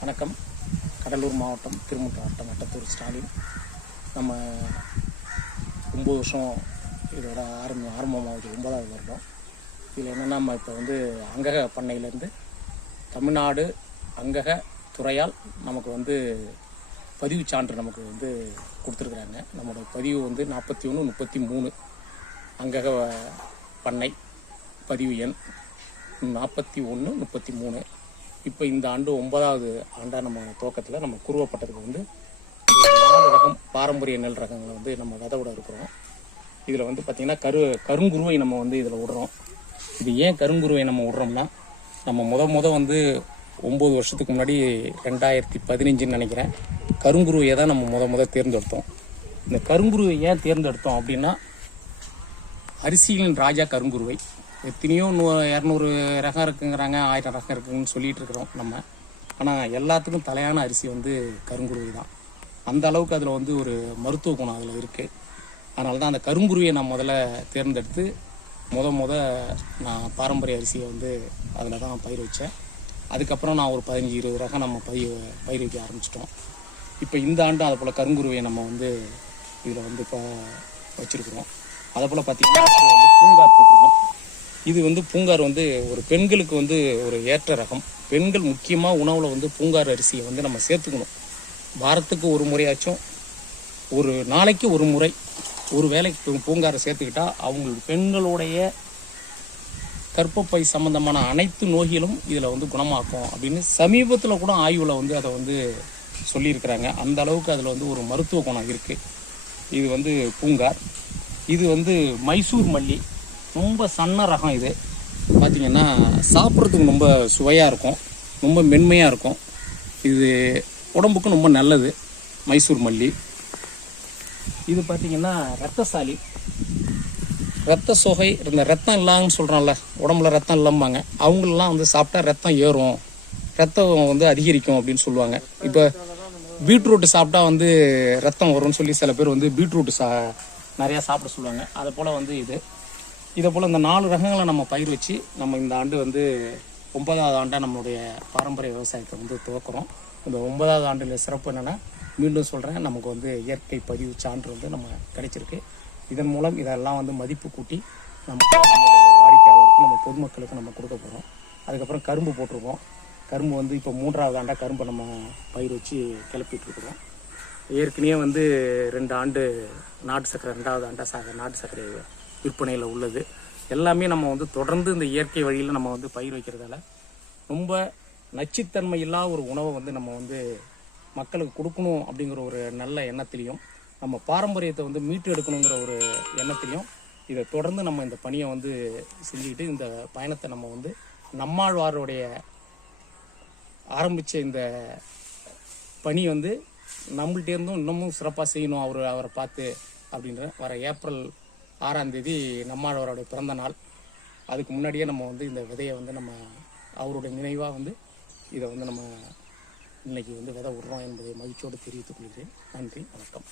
வணக்கம். கடலூர் மாவட்டம் திருமுட்ட மாவட்டம் வட்டத்தூர் ஸ்டாலின். நம்ம ஒம்பது வருஷம் இதோட ஆரம்பம் ஆரம்பமாகுது ஒன்பதாவது வருடம். இதில் என்னென்னா நம்ம இப்போ வந்து அங்கக பண்ணையிலேருந்து தமிழ்நாடு அங்கக துறையால் நமக்கு வந்து பதிவு சான்று நமக்கு வந்து கொடுத்துருக்குறாங்க. நம்மளோட பதிவு வந்து நாற்பத்தி ஒன்று முப்பத்தி மூணு அங்கக பண்ணை பதிவு எண் நாற்பத்தி ஒன்று முப்பத்தி மூணு இப்போ இந்த ஆண்டு ஒன்பதாவது ஆண்டாக நம்ம துவக்கத்தில் நம்ம குருவப்பட்டதுக்கு வந்து நாலு ரகம் பாரம்பரிய நெல் ரகங்களை வந்து நம்ம விதை விட இருக்கிறோம். இதில் வந்து பார்த்திங்கன்னா கரு கருங்குருவை நம்ம வந்து இதில் விடுறோம். இது ஏன் கருங்குருவை நம்ம விடுறோம்னா நம்ம முத முத வந்து ஒம்பது வருஷத்துக்கு முன்னாடி ரெண்டாயிரத்தி பதினஞ்சுன்னு நினைக்கிறேன். கருங்குருவையை தான் நம்ம முத முத தேர்ந்தெடுத்தோம். இந்த கருங்குருவை ஏன் தேர்ந்தெடுத்தோம் அப்படின்னா அரிசிகளின் ராஜா கருங்குருவை. எத்தனையோ நூ இரநூறு ரகம் இருக்குங்கிறாங்க ஆயிரம் ரகம் இருக்குதுன்னு சொல்லிட்டு இருக்கிறோம் நம்ம. ஆனால் எல்லாத்துக்கும் தலையான அரிசி வந்து கருங்குருவை தான். அந்த அளவுக்கு அதில் வந்து ஒரு மருத்துவ குணம் அதில் இருக்குது அதனால தான் அந்த கருங்குருவியை நான் முதல்ல தேர்ந்தெடுத்து முத முத நான் பாரம்பரிய அரிசியை வந்து அதில் தான் பயிர் வச்சேன். அதுக்கப்புறம் நான் ஒரு பதினஞ்சு இருபது ரகம் நம்ம பயிர் பயிர் வைக்க ஆரம்பிச்சிட்டோம். இப்போ இந்த ஆண்டு அதை போல் கருங்குருவியை நம்ம வந்து இதில் வந்து இப்போ வச்சுருக்குறோம். அதை போல் பார்த்திங்கன்னா வந்து பூங்கார் போட்டிருக்கோம். இது வந்து பூங்கார் வந்து ஒரு பெண்களுக்கு வந்து ஒரு ஏற்ற ரகம். பெண்கள் முக்கியமாக உணவில் வந்து பூங்கார் அரிசியை வந்து நம்ம சேர்த்துக்கணும். வாரத்துக்கு ஒரு முறையாச்சும் ஒரு நாளைக்கு ஒரு முறை ஒரு வேலைக்கு பூங்காரை சேர்த்துக்கிட்டா அவங்களுக்கு பெண்களுடைய கற்பப்பை சம்பந்தமான அனைத்து நோய்களும் இதில் வந்து குணமாக்கும் அப்படின்னு சமீபத்தில் கூட ஆய்வில் வந்து அதை வந்து சொல்லியிருக்கிறாங்க. அந்த அளவுக்கு அதில் வந்து ஒரு மருத்துவ குணம் இருக்குது இது வந்து பூங்கார். இது வந்து மைசூர் மல்லி. ரொம்ப சன்ன ரகம் இது. பார்த்தீங்கன்னா சாப்பிட்றதுக்கு ரொம்ப சுவையாக இருக்கும். ரொம்ப மென்மையாக இருக்கும். இது உடம்புக்கும் ரொம்ப நல்லது. மைசூர் மல்லி. இது பார்த்தீங்கன்னா ரத்தசாலி ரத்த சோகை இந்த ரத்தம் இல்லாங்கன்னு சொல்கிறாங்கள உடம்புல ரத்தம் இல்லம்பாங்க. அவங்களெலாம் வந்து சாப்பிட்டா ரத்தம் ஏறும். ரத்தம் வந்து அதிகரிக்கும் அப்படின்னு சொல்லுவாங்க. இப்போ பீட்ரூட் சாப்பிட்டா வந்து ரத்தம் வரும்னு சொல்லி சில பேர் வந்து பீட்ரூட் சா நிறையா சாப்பிட சொல்லுவாங்க. அதை போல் வந்து இது. இதை போல் இந்த நாலு ரகங்களை நம்ம பயிர் வச்சு நம்ம இந்த ஆண்டு வந்து ஒன்பதாவது ஆண்டாக நம்மளுடைய பாரம்பரிய விவசாயத்தை வந்து துவக்கிறோம். இந்த ஒன்பதாவது ஆண்டில் சிறப்பு என்னென்னா மீண்டும் சொல்கிறேன் நமக்கு வந்து இயற்கை பதிவு சான்று வந்து நம்ம கிடைச்சிருக்கு. இதன் மூலம் இதெல்லாம் வந்து மதிப்பு கூட்டி நம்ம நம்மளுடைய வாடிக்கையாளருக்கு நம்ம பொதுமக்களுக்கு நம்ம கொடுக்க போகிறோம் அதுக்கப்புறம் கரும்பு போட்டிருக்கோம். கரும்பு வந்து இப்போ மூன்றாவது ஆண்டாக கரும்பை நம்ம பயிர் வச்சு கிளப்பிட்டுருக்குறோம். ஏற்கனவே வந்து ரெண்டு ஆண்டு நாட்டு சர்க்கரை ரெண்டாவது ஆண்டாக ச நாட்டு சர்க்கரை விற்பனையில் உள்ளது. எல்லாமே நம்ம வந்து தொடர்ந்து இந்த இயற்கை வழியில் நம்ம வந்து பயிர் வைக்கிறதால ரொம்ப நச்சுத்தன்மை இல்லாத ஒரு உணவை வந்து நம்ம வந்து மக்களுக்கு கொடுக்கணும் அப்படிங்கிற ஒரு நல்ல எண்ணத்திலையும் நம்ம பாரம்பரியத்தை வந்து மீட்டு எடுக்கணுங்கிற ஒரு எண்ணத்திலையும் இதை தொடர்ந்து நம்ம இந்த பணியை வந்து செஞ்சுக்கிட்டு இந்த பயணத்தை நம்ம வந்து நம்மாழ்வாருடைய ஆரம்பித்த இந்த பணி வந்து நம்மள்ட்ட இருந்தும் இன்னமும் சிறப்பாக செய்யணும் அவர் அவரை பார்த்து அப்படின்ற வர ஏப்ரல் ஆறாம் தேதி நம்மாழ்வாரோடைய பிறந்த நாள். அதுக்கு முன்னாடியே நம்ம வந்து இந்த விதையை வந்து நம்ம அவருடைய நினைவாக வந்து இதை வந்து நம்ம இன்னைக்கு வந்து விதை விடுறோம் என்பதை மகிழ்ச்சியோடு தெரிவித்துக் கொள்கிறேன். நன்றி வணக்கம்.